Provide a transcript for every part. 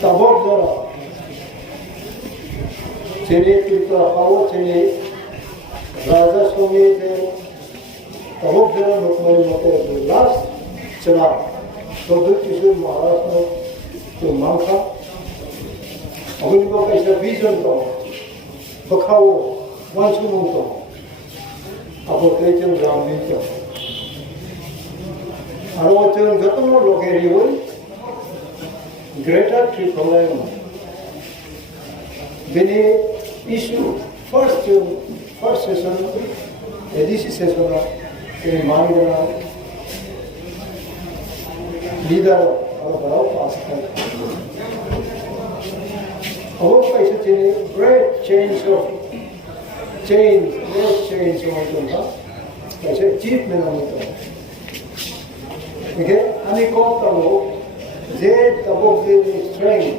tabok jara chini Tripura power chini Raja Swami the tabok jara lokmani mate last chana Sadhu Kishore Maharaj to Mankha abuni ko kaisa vision to bakhawo wanchumung to abo techen ramni to aro chen jatono lokeri woi greater Tipraland bini issue first session edisi session ke mangana leader aro pass kar abo kaisa chini great change hoita kaisa achievement hoita okay ani ko tamo je tabok je strength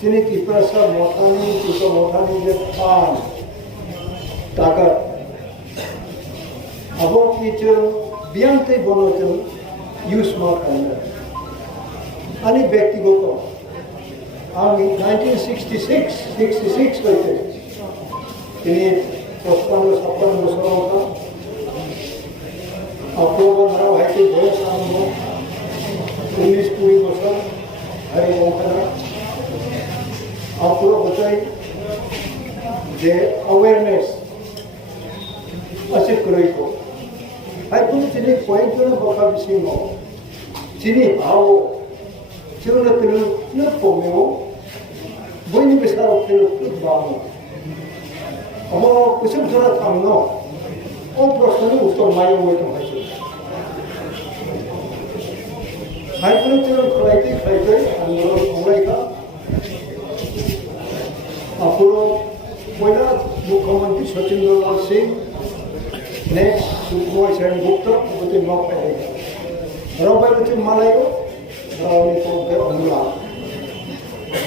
chini Tripura sa mothani je pan takat abo kichu biante bonochen use ma kana ani byaktigoto আমি 1966 হইতে তিনি 55 বছর হতো October মাস হইতে বয়স আরম্ভ 19-20 বছর হয়ে ওখানে আপনারা বোঝাই যে অ্যাওয়ারনেস আছে করেইতো এখন তিনি কয়েকজন বকা বিসিম তিনি ভাও 지금은 늘 보면 뭐니 비싸고 필요 없다고 아마 무슨 소리 담노 프로스는 우선 많이 오고 하죠 하이프로트는 클라이트 안으로 오라이가 앞으로 뭐야 무커먼트 서진도 날씨 넥스트 수고하시는 것도 그때 막 해야 돼 여러분 좀 말아요 Rauni ko be onla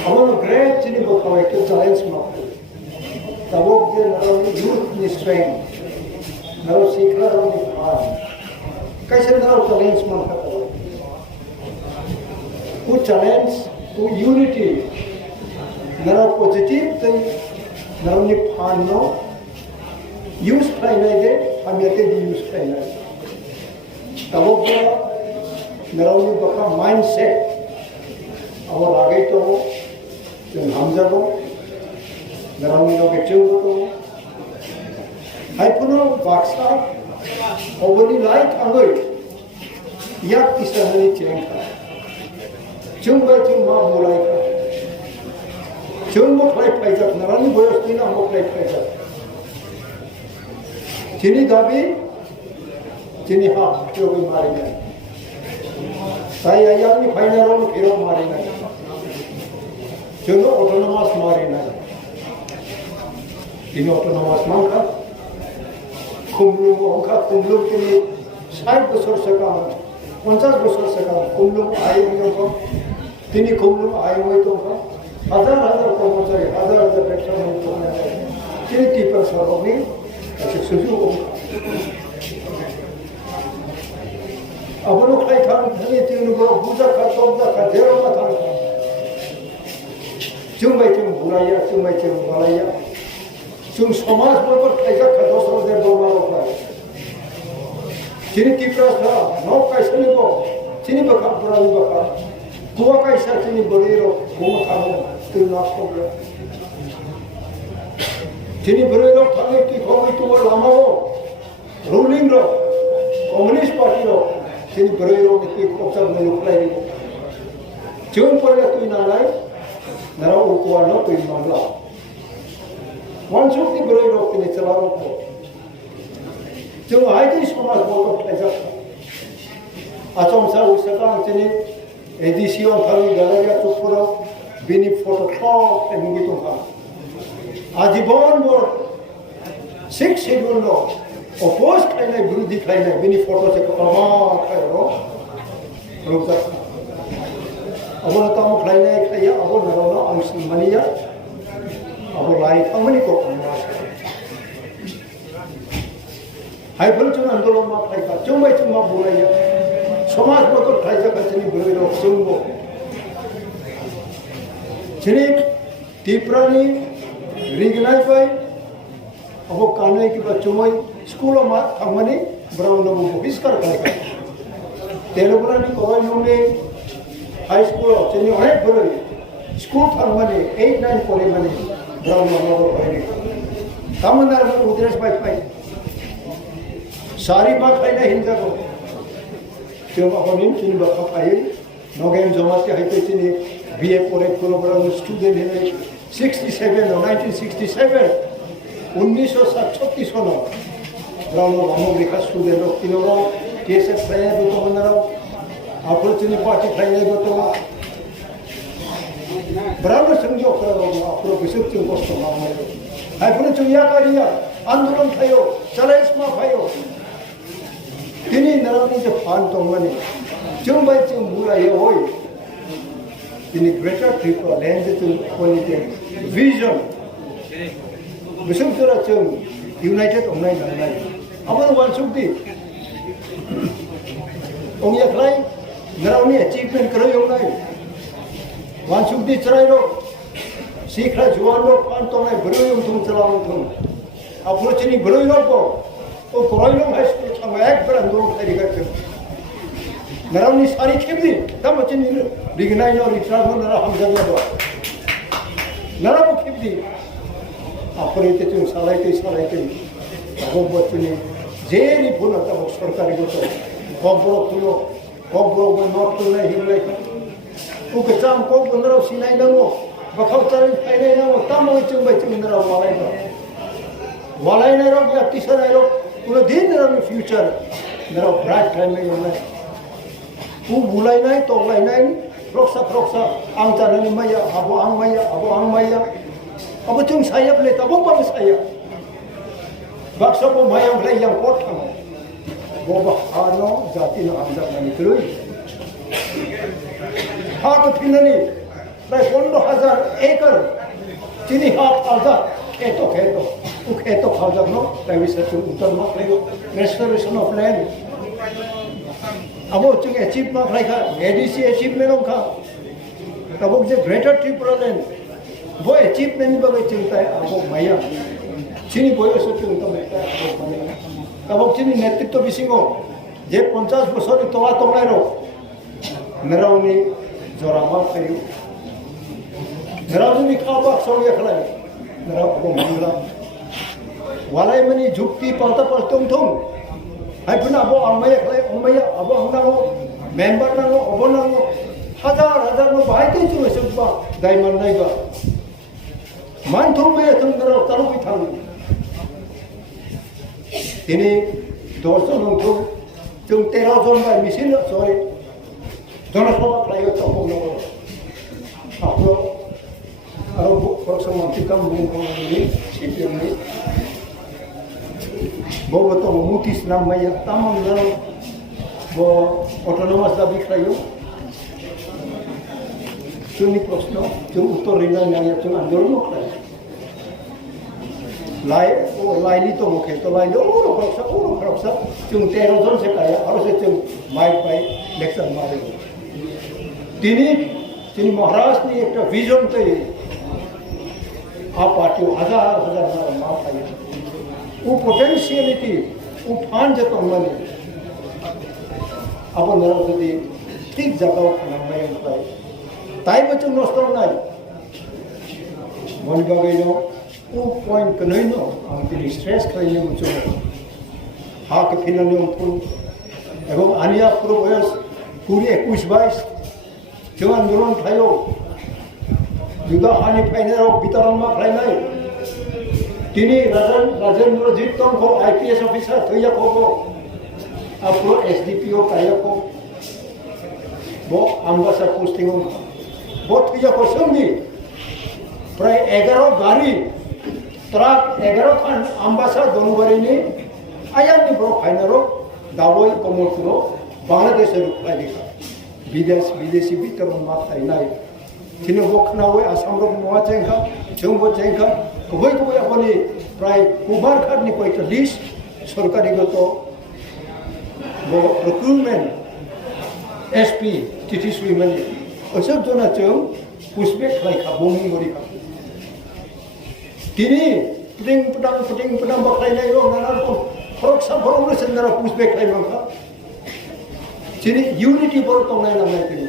amon great chini ko kawai ke challenge ma tabok je naroni youth ni strength naro sikha roni pan kaise naro challenge ma ka ku challenge ku unity naro positive thing naroni pan no use Khlaina de hamyate use Khlaina tabok je Naroni baka mindset awal agai to yung hamza ko naroni no bechew to hai puno baksa ovani light angoi yak kisahani chenka chung ma bolai ka chung mo khai jak naroni boyos tina mo khai jak chini dabi chini ha chobi mari na Saya ayam ni final round hero mari na. Jono autonomous mari na. Ini autonomous mangka. Kumlum kini 60 বছর sekam, 50 বছর sekam. Kumlum ayu ko. Tini kumlum ayu to ka. Hazar কর্মচারী, hazar petrol ko na. Tini Tripura saroni, suju ko. Abunu khai khan thani tinu go buja kha tobda kha zero ma thang chung bulaya chung samaj bor khaisa kha dosro de bomaro kha chini Tripura kha no kaisa ni go chini ba kha pura ni ba kha kuwa kaisa chini boriro goma thang tu na ko chini boriro thang ti khoi tu lama ruling ro communist party ro Sini beriro itu kopsar menuklai itu. Jom pada tu inalai, nara ukuan no tu imamla. Wansuk ni beriro kini celaro ko. Jom aja sekolah bodoh pelajar. Acom sa usahakan sini edisi on kali galeria Tripura bini foto top yang begitu kan. Ajibon bor 6 schedule no. Oppose Khlaina विरोधी Khlaina बिनी photo से कमा करो रुक जा अब न तम Khlaina खया अब न रो अंश मनिया अब लाइट अमनी को कमास हाय फलचन आंदोलन मा खाइका चुमै चुमा बुलाया समाज में तो खाइका Kachni बुलायो चुंगो Jadi Tiprani Rignai Pai Abo Kanai Kiba Chumai School of Mat Kamani Brown of Biskar Kai Telurani Koi Yunde High School of Cheni High Brody School Kamani 8-9 Kore Mani Brown of Koi Tamandar Udres by Pai Sari Mak Haina Hinzako Chum Ahonim Chini Baka Pai Nogam Zomaski Haite Chini BA Kore Kolobrano student in 67 or 1967 1936 होना ब्राउनो हम लिखा student लोग किलोरो केसे flight भी तो बना रहा opportunity party flight भी तो ब्राउनो संजोग कर रहा हूँ आपको विशेष चीज़ को सुनाऊँ मैं अपने चुनिया का रिया आंदोलन खायो चले इसमें खायो किन्हीं नरानी जो फान तो मने चुम भाई चुम बुरा ये होई किन्हीं ग्रेटर ट्रिपुरा लैंड जो quality vision Bisingtui Chung United Online nangnai. Abang wan sukti. Ongya klai narauni achievement karo yongnai. Wan sukti cerai ro. Sikha juan ro pan tongai bro yong tung chalao tung. Apro chini bro yong ko. O koroi yong high school chang ek beran do tari ka chung. Narauni sari khibdi. Tam chini rignai no ritrao nara ham jagya do. Naramu khibdi. Apalagi itu salah itu KOKBOROK ini jadi pun atau सरकारी को तो KOKBOROK में note तो नहीं हिल रही वो किसान को बंदर सिनाई ना वो बखाव चरण पहले ना वो तम वो चुंब ना वालाई ना रो या तीसरा ना रो उन्हें दिन ना में फ्यूचर ना ब्राइट टाइम में योना वो बुलाई ना तो बुलाई ना फ्रॉक्सा आंग चालने में या अबो आंग मया अब तुम साया प्ले तब बंग साया बक्सा को माया प्ले yang कोट हम वो बहानो जाति ना हमजा नहीं करूँ हाँ तो फिर नहीं भाई 15,000 एकड़ चीनी हाथ आजा खेतो वो खेतो खाजा नो तभी से तुम उत्तर में restoration of land अब वो चुके achievement लाइका ADC achievement होगा तब वो जो greater Tipraland वो achievement बगे चिंता है आपको माया चीनी बोले सो चिंता में तब वो चीनी नेतृत्व बिसिंगो जे 50 बरस तो आ तो नहीं रो नराउनी जोरामा करियो नराउनी खाबा सोगे खलाई नराउ को मंगला वालाई मनी जुक्ति पलता तुम हाय पुना अब अमया खलाई अमया अब अंगनाओ मेंबर नाओ अब नाओ हजार नो भाई तो जो सबा डायमंड नहीं बा मान थों में तुम नराउ तारो भी थांग ini dosa nunggu cung teror zona misil sorry zona Choba playo topong nunggu aku kalau semua kita mungkin ini sipir ini bawa tu mutis namanya tamam nang bawa otonomas dah biklayo cung ni prosno cung uttor ringan yang cung andorno klayo लाइली तो मुखे तो लाइली ओरो खरक्सा chung teror zone से कया और से chung mic by lecture मारे तिनी महाराष्ट्र ने एक विजन तो आ पार्टी हजार ना मार पाए वो पोटेंशियलिटी वो फान जतो मने अब नरो जदी ठीक जगह खाना में पाए ताई बच्चों नष्ट नहीं मन बगैनो वो पॉइंट कहीं ना अंतिम स्ट्रेस कहीं ना मुझे हाँ के फिलहाल में उनको एवं आनिया प्रोग्रेस पूरी 21-22 जो आंदोलन खायो जुदा हानि फाइनल और बितरण में खाइना तिनी राजेंद्र जीत को IPS ऑफिसर थैया को आपको SDPO काया को वो अम्बासडर पोस्टिंग वो थैया को समझी प्राय 11 गाड़ी ट्रक 11 खान अम्बासा दोनों बारे ने आया नहीं ब्रो फाइनल दावोई कमोटरो बांग्लादेश से रुपया लिखा विदेशी भी तो माफ था नहीं तीनों वो खाना हुए असम लोग मुआ चेंगा चुंबो चेंगा कोई अपनी प्राय कुमार खाने कोई तो लिस्ट सरकारी को तो वो रिक्रूटमेंट SP TT सुई मनी और सब जो ना चुंग pushback Khlaika bomi mori ka kini puting pedang Khlaina yo nanar ko korok sa borong na sendara pushback Khlaina ka jadi unity bor tong nai namai kini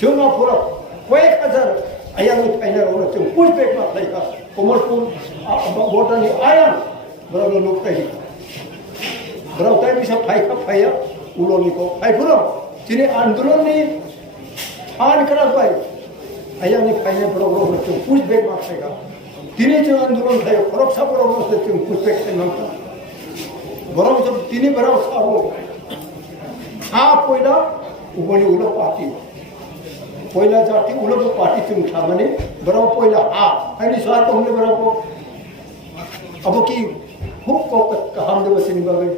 cuma pura koi kajar ayam Khlaina ro chung pushback ma Khlaika komor pun botan ni ayam berapa luk tadi berapa tadi bisa paya ulon ni ko ai pura jadi आंदोलन ni आन करा पाए ayam ni Khlaina berapa chung pushback ma Khlaika tini chung आंदोलन thay korok sa borong na chung pushback Khlaina ka borong jab tini berapa sabo poila uboni ulo party poila jati ulo party chung thamane berapa poila ani soal to humne berapa abo ki huk ko kaham de basini bagai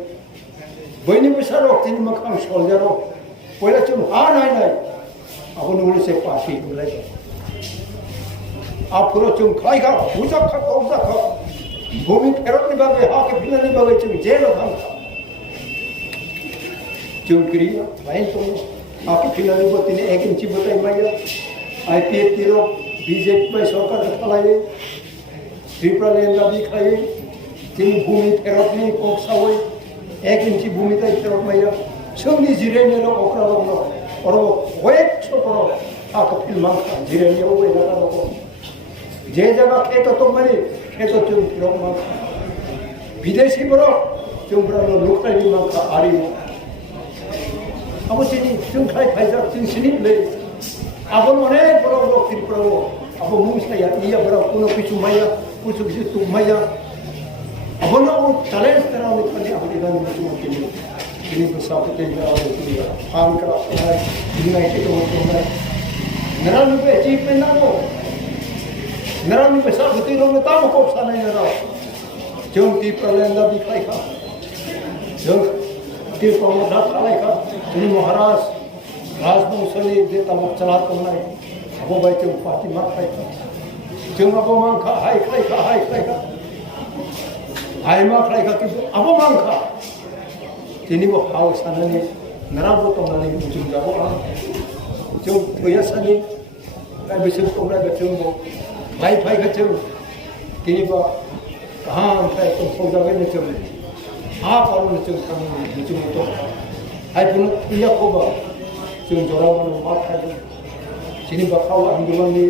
boini besaro tini makam soljaro poila chung nai abo nulo se party ulai apuro chung Khlaika bujak kha kobda kha bhumi pherot ni bagai ke phila ni bagai chung jelo tham chung kriya lain to ke phila ni botini 1 inch botai maya IPF tiro BJP pai sarkar khalai Tipraland abi khai tin bhumi pherot ni kok sawai 1 inch bhumi tai pherot maya songni jirene ro okra ro oro wek chopro ke philma jirene o we daga ro je jaga kheto to mani kheto chung phirok ma bideshi bro chung bro loktai ni ma ka ari abo sini chung khai phaija chung sini le abo mone bro lo Tripura abo musa ya iya bro kuno pichu maya kuchu tu maya abo na o challenge kara ni pani abo digan ni chu kini ini besar ke ya ini am kara hai ini ke to na naran pe achievement na no naran pe sa buti lo na tam ko sa nai na chung Tipraland bi Khlaika chung Tipraland Khlaika ini Maharaj Rajbangshani dia tabuk calat tonai abo bai chung party mak Khlaika chung abo mangkha hai Khlaika hai ma Khlaika ki abo mangkha tini bo hau sanani narabo tonani chung jabo chung thoyasani kai bising tonga ga chung bo bai phai ga chung tini bo kahan kai to soga ga ne chung paru ne chung kam ni chung to hai pun iya Choba chung jorawan ma khai sini ba khau आंदोलन ni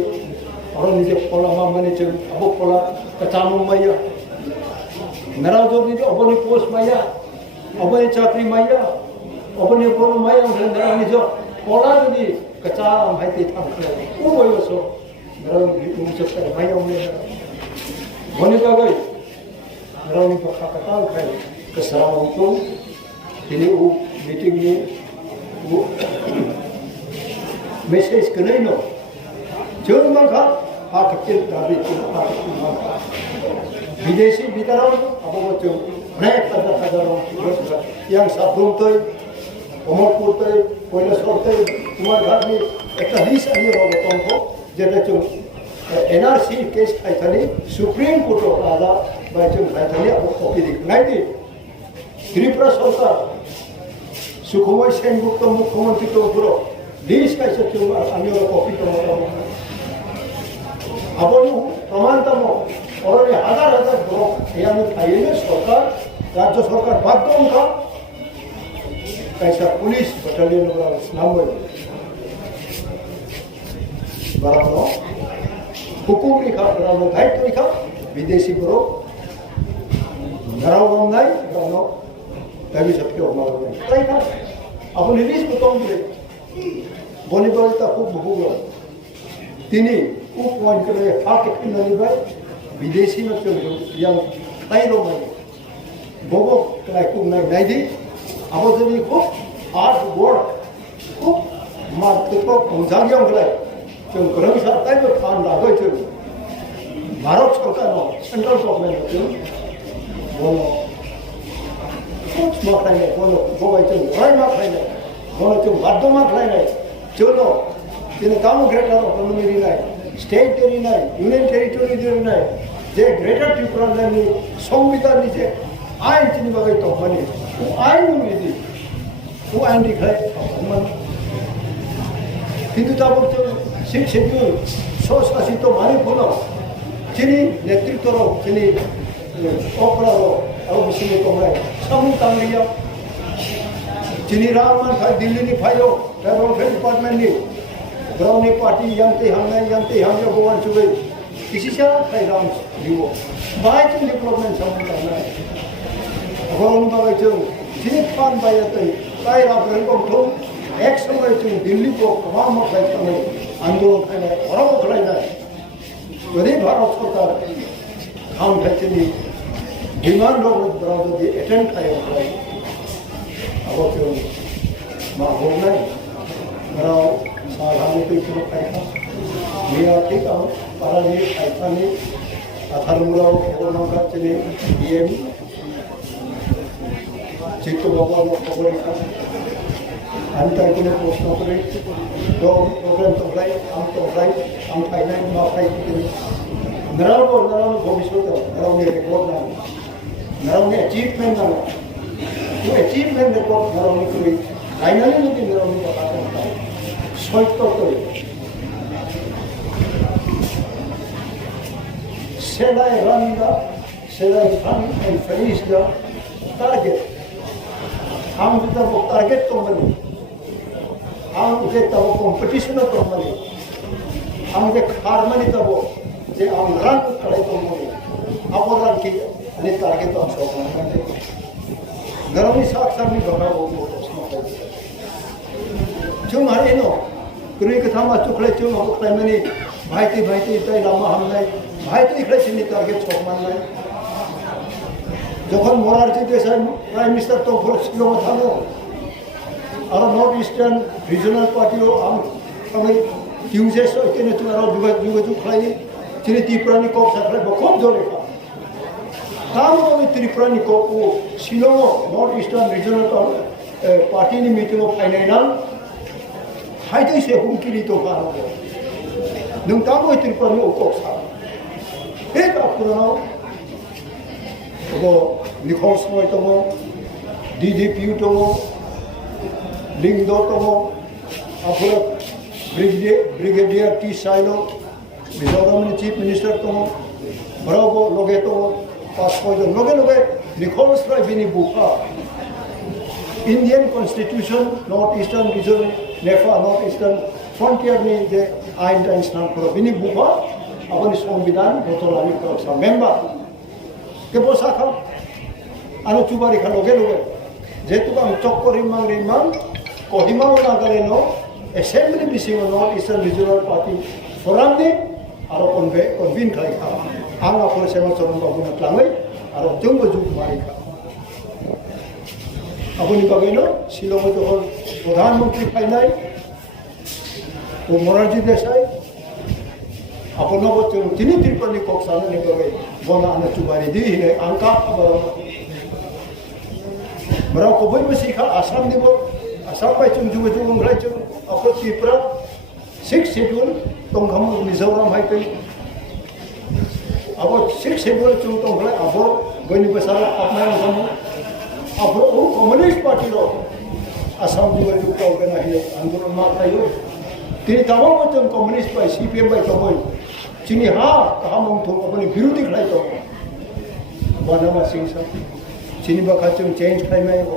orang ni je pola ma mane chung abo pola kachamo maya narajo ni oboni post maya oboni chakri maya oboni boro maya nara ni jo pola ni kacham hai te tham khle u boyo so nara ni um chakra maya umne boni ba gai nara ni ba khatal khai kasara to ini u meeting ni u message kanai no chung mangkha KOKPIN dabi chung विदेशी वितरण अब बच्चों अनेक तरह yang sabung tu, omor tu, pola sor tu, cuma घर में एक list ani roh beton ko, jadi tu NRC case kai tadi Supreme Court ada baca kai tadi aku kopi dik. Nanti Tripura सरकार Sukhumai Sen Bukto Mukhyamantri to bro list kai tu ani roh kopi to abonu pramantamo और हजार block यानी IMA सरकार राज्य सरकार बाध्य उनका कैसा पुलिस बटालियन नाम बराबर हुकुम लिखा बराबर दायित्व लिखा विदेशी ब्रो नराव नाई बराबर तभी सबके होना है ना अपन रिलीज को तो हम बोली बोलता खूब भूगो तीनी उप वन के लिए KOKPIN नहीं भाई विदेशी में तो yang Thailand में बोबो कलाई कुम नहीं दी अब जब खूब hard work खूब मार्केट को पहुँचाने हम कलाई जो गरम सरकार में फान लागो जो भारत सरकार नो सेंट्रल गवर्नमेंट जो बोलो कुछ मात्राएं बोलो बोबाई जो बड़ाई मात्राएं बोलो जो बादो मात्राएं जो लो जिन्हें काम ग्रेटर ऑटोनॉमी नहीं स्टेट टेरी नहीं यूनियन टेरिटरी टेरी नहीं जे ग्रेटर Tipraland ni संविधान ni je आइन चिनी बागे तो बने वो आइन में दी वो आइन दिखाए मन किंतु तब तो 6 schedule 소사시 또 많이 보나 진이 네트릭터로 진이 오프라로 하고 무슨 거래 사무 땅이야 진이랑만 다 딜리니 파요 대본 디파트먼트 브라우니 파티 양테 항내 고원 주베 किसीशा खाइराम लिवो बाइक डेवलपमेंट समझना अगोन बागे जो जिने फान बाय तो कायरा ब्रेंगो तो एक समय जो दिल्ली को कमाम खाइ तो आंदोलन खाने और वो खाइना यदि भारत सरकार काम करती डिमांड लोग ब्राउज़र दी अटेंड खाए खाइ अब जो माँ होना ब्राउ साधारण तो क्यों खाएगा मेरा ठीक है पारानी आइथानी आधारमुराव केवलंगा चले डीएम चित्तो बाबा लोग खबर का अंतर कुने प्रश्न करे दो प्रोग्राम तो हम फाइनल माफाई नराव भविष्य तो नराव ने रिकॉर्ड ना नराव ने अचीवमेंट ना तो अचीवमेंट रिकॉर्ड नराव ने कोई फाइनली नहीं नराव ने बता सकता सोच तो Selai randa, selai run and finish the target. Ang kita bo target to mali. Ang kita bo competition to mali. Ang je harmony to bo je ang run kare to mali. Abo run ki ani target to so mali. Garami saksa mi baba bo chung hari no kuri ka thama chukle chung ho kai mani bhaiti tai lama hamnai भाई तो इखले चिन्ह target छोड़मान नहीं जब हम Morarji Desai prime minister तो बहुत सिलों में था लो और नॉर्थ ईस्टर्न रीजनल पार्टी हो हम ट्यूजडे सो इतने चुनाव जुगे खाई चिन्ह त्रिपुरानी कोप साथ बहुत जोड़े का काम में त्रिपुरानी कोप वो सिलों नॉर्थ ईस्टर्न रीजनल पार्टी ने मीटिंग में फाइनल हाई तो इसे हुंकी तो काम हो नंताम वो त्रिपुरानी कोप साथ एक आपको वो निकोल्स में तो वो डीडीपी तो वो लिंगदो तो वो आपको ब्रिगेडियर टी साइलो मिजोरम में चीफ मिनिस्टर तो वो बराबर लोगे तो वो पासपोर्ट लोगे निकोल्स राय बिनी बुका Indian constitution north eastern region NEFA north eastern frontier में जे आइन टाइम स्नान करो बिनी बुका अपनी संविधान बोतलानी का मेंबर के बोसा खा आनो चुबारी खा लोगे जेतु का चक्कर कोहिमा नागाले नो असेंबली बिसिंग north eastern regional party forum ने आरो कन्वीन खाई खा आं आपन सेवा चरण बाबू नक्लाङै आरो जोंबो जुमारी खा अपनी बागै नो शिलंग तो प्रधानमंत्री फाइनाय तो मोरारजी देसाई अपन बच्चों तिनी त्रिपुरानी कोक्साने ने गए बोला आने चुबारी दी है अंका बरा को भाई बसिखा आसाम दिबो आसाम बाय चुं जुगे उंग्राय चुं अपन त्रिपुरा 6 शेड्यूल तंगम मिजोराम हाइकै अब 6 शेड्यूल चुं तंग्राय अब गनि बसारा अपना हम अब वो कम्युनिस्ट पार्टी रो आसाम जुगे जुग ऑर्गेनाइज आंदोलन मा थायो तिनी तमाम बच्चों कम्युनिस्ट बाय सीपीएम बाय तमय चिनी हाँ कहाँ मंगतो अपने विरोधी खड़ाई तो बनामा सिंह सब चिनी बखा चुंग चेंज खाई में वो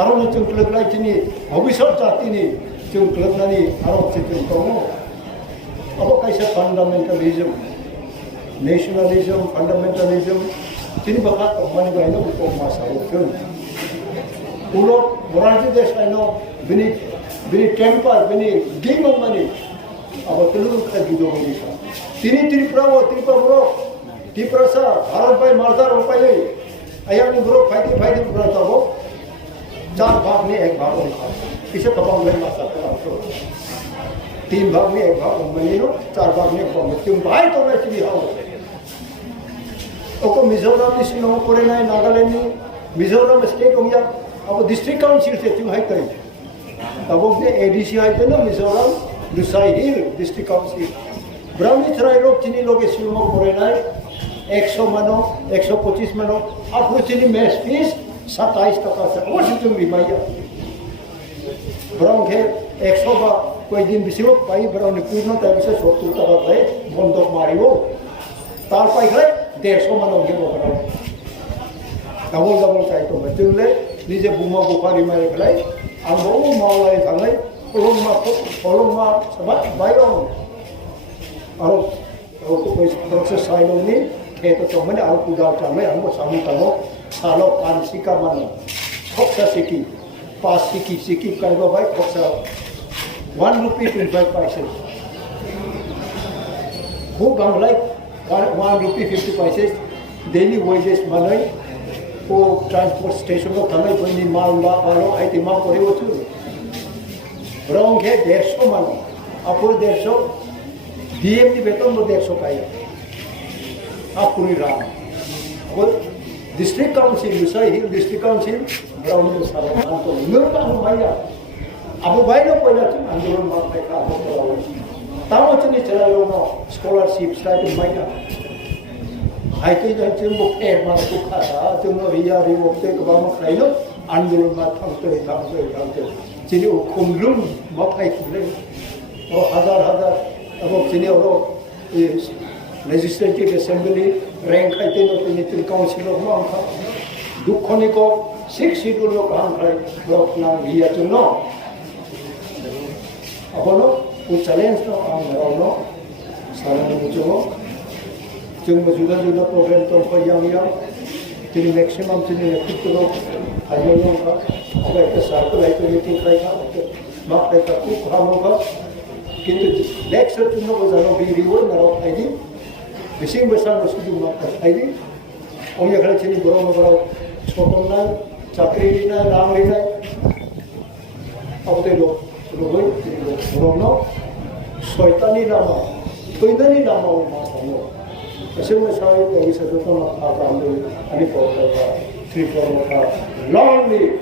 आरो न चुंग क्लब लाई चिनी भविष्य चाहती नहीं चुंग क्लब नानी आरो चिंतन तो वो अब कैसे फंडामेंटलिज्म नेशनलिज्म फंडामेंटलिज्म चिनी बखा तो माने गए ना उसको मासा वो क्यों उलो Morarji Desai no Binny temper Binny गिंग of money अब तेलुगु का गिदो होगी का तिनी त्रिपुरा सा भारत भाई मारदार हो पाए आया ने ब्रो फायदे बुरा वो 4 भाग में 1 भाग होगा इसे कबाब में मासा करा 3 भाग में 1 भाग मनी नो 4 भाग में 1 भाग क्यों भाई तो मैं चिनी हाउ ओको मिजोरम में सिलो कोरे ना नागालैंड में मिजोरम स्टेट हो गया अब डिस्ट्रिक्ट काउंसिल से क्यों है कहीं अब वो एडीसी है ना मिजोरम दुसाई हिल डिस्ट्रिक्ट काउंसिल ब्राउनी थराई लोग चिनी लोग सिलो कोरे ना 100 मनो 125 मनो अब वो चिनी मेस फीस 27 टका से और से तुम रिमाइया ब्राउन के 100 बा कोई दिन बिसिबो पाई बरावनि पूर्ण ताबिसे 70 টাকা পাই বন্ধক মারিব তার পাইখাই 150 মান অঙ্গে বরাও ডাবল ডাবল চাইতো মতুলে নিজে বুমা বুখারি মারি ফেলাই আমবো মাওলাই থালাই কলমা সবা বাইরো আর ও কোই প্রসেস সাইলোনি খেতো চমনে আর পূজা চামে আমবো সামু তামো সালো পানসিকা মানে খকসা সিকি পাঁচ সিকি কাইবা ভাই খকসা 1 rupee 25 paise. Who come like 1 rupee 50 paise daily wages manai o transport station ko thamai bani malda alo aiti ma kori ochu. Wrong he 150 mano. Apur 150 DM ni beton mo 150 kaya. Apuri ram. Apur district council Usai Hill district council brown ko sara anto nurta maya. Abu Baino pernah tu anjuran mereka apa kalau tahu macam ni cara orang scholarship stipend mereka. Itu jangan cuma mana tu kata cuma ria waktu ke bawah Khlaina anjuran mereka tangtu. Jadi kumlum mereka itu oh hazar अब sini orang legislative assembly rank itu ni tu council orang kan dukh ni ko 6 schedule lo kan blok na ria tu no. Abono u challenge no amno sarang mujo chung juda program to ko yang tini maximum tini kitlo ayo no ka agar ke circle ai to meeting kai ka mak kai ka ku khamo ka kintu lecture tunno ko jano bi reward na ro ai di bising besan sudu mak ai di onya khala chini boro choton na chakri na ramri na abte lo Rono, soitani nama, toidani nama umat kamu. Kesemua saya dari satu tempat akan ada Tripura, Tripura, long live.